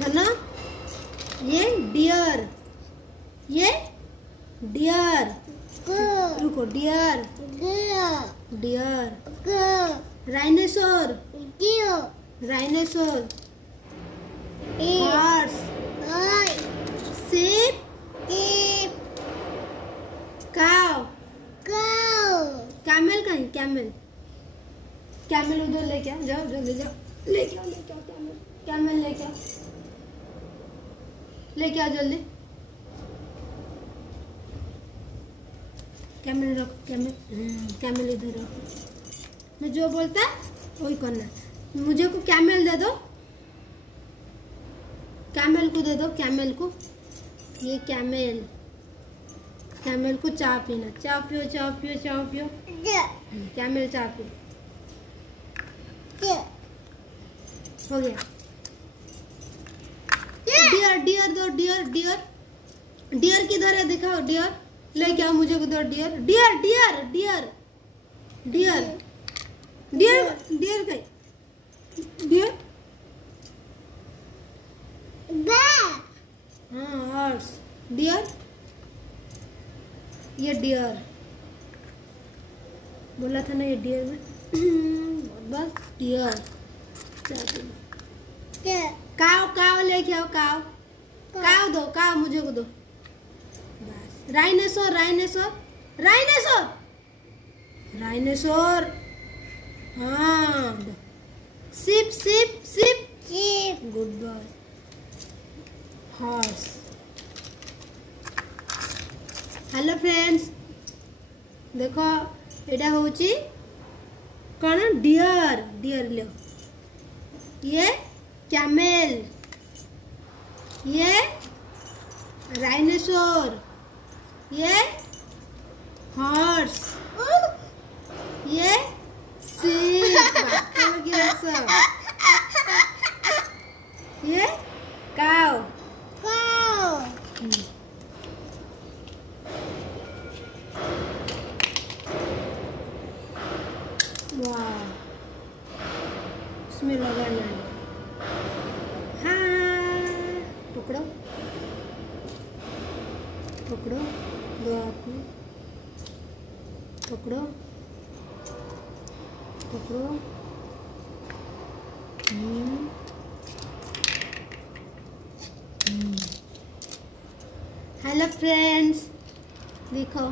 है ना। ये डियर, ये डियर, रुको, deer, deer, rhinoceros, rhinoceros, horse, sheep, cow, camel कहीं, कैमल, कैमल उधर लेके आओ, जाओ जल्दी जाओ, लेके आओ कैमल, कैमल लेके आओ, लेके आओ जल्दी, कैमल रखो, कैमल, कैमल इधर रखो। मैं जो बोलता है वही करना। मुझे को कैमल दे दो, कैमल को दे दो, कैमल को, ये कैमल, कैमल को चाय पीना, चाय पियो, चाय पियो, चाय पियो, कैमल चाय पियो, हो गया। डियर, डियर दो, डियर, डियर, डियर किधर है दिखाओ, डियर लेके आओ मुझे को दो, deer, deer, deer, deer, deer, deer, deer कहीं, डियर, हाँ हॉर्स, डियर, ये डियर बोला था ना, ये डियर में बस डियर। काव, काव लेके आओ, काव, काव दो, काव मुझे को दो बस। राइनोसोर, राइनोसोर, राइनोसोर, राइनोसोर, हाँ दो। Ship, ship, ship, good boy. Horse. Hello friends, देखो एटा होची कौन, डियर, डियर लो, ये कैमेल, ये राइनोसोर, ये हॉर्स, ये शीप, ये काव, वाह, उसमें लगाना है, हाँ, पकड़ो, पकड़ो, दो हाथ में पकड़ो, पकड़ो, हेलो फ्रेंड्स, देखो